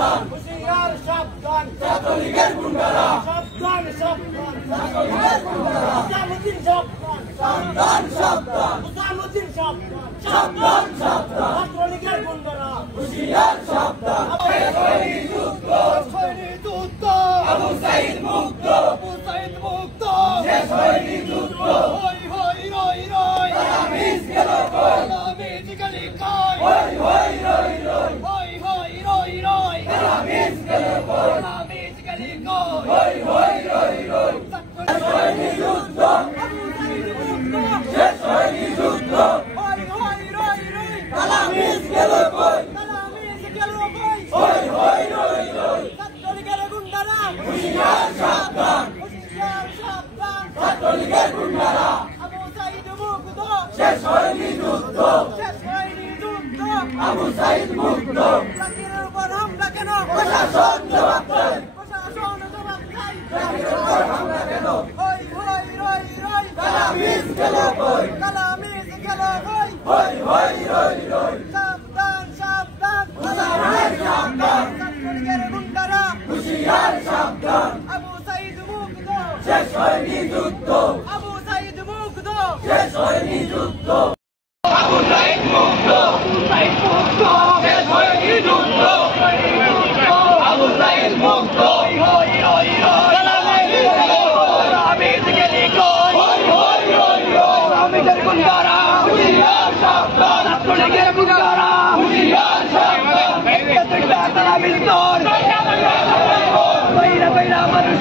সাবধান হুঁশিয়ার সাবধান ছাত্রলীগের গুন্ডারা সাবধান সাবধান ছাত্রলীগের গুন্ডারা নিজামুদ্দিন সাবধান সাবধান সাবধান নিজামুদ্দিন সাবধান সাবধান সাবধান ছাত্রলীগের গুন্ডারা হুঁশিয়ার সাবধান যুদ্ধ আবু সাঈদ মুক্ত শেষ হয়নি যুদ্ধ হই হই রই রই তালামিজ গেল কই তালামিজ গেল কই হই হই রই রই হই হই রই রই তালামিজ গেল কই তালামিজ গেল কই হই হই রই রই শেষ হয়নি যুদ্ধ আবু সাঈদ মুক্ত শেষ হয়নি যুদ্ধ হই হই রই রই তালামিজ গেল কই তালামিজ গেল কই হই হই রই রই ছাত্রলীগের গুন্ডারা হুঁশিয়ার সাবধান হুঁশিয়ার সাবধান ছাত্রলীগের গুন্ডারা আবু সাঈদ মুক্ত শেষ হয়নি যুদ্ধ শেষ হয়নি যুদ্ধ আবু সাঈদ মুক্ত জাকিরের উপর হামলা কেন প্রশাসন জবাব চাই প্রশাসন জবাব চাই জাকিরের উপর হামলা কেন হই হই রই রই তালামিজ গেল কই তালামিজ গেল কই হই হই রই রই সাবধান সাবধান হুঁশিয়ার সাবধান ছাত্রলীগের গুন্ডারা হুঁশিয়ার সাবধান আবু সাঈদ মুক্ত শেষ হয়নি যুদ্ধ আবু সাঈদ মুক্ত শেষ হয়নি যুদ্ধ আবু সাঈদ মুক্ত আবু সাঈদ মুক্ত শেষ হয়নি যুদ্ধ আবু সাঈদ মুক্ত হই হই রই রই তালামিজ গেল কই হই হই রই রই তালামিজের গুন্ডারা হুঁশিয়ার সাবধান ছাত্রলীগের গুন্ডারা হুঁশিয়ার সাবধান তালামিজ তোর বাইরা বাইরা মানুষ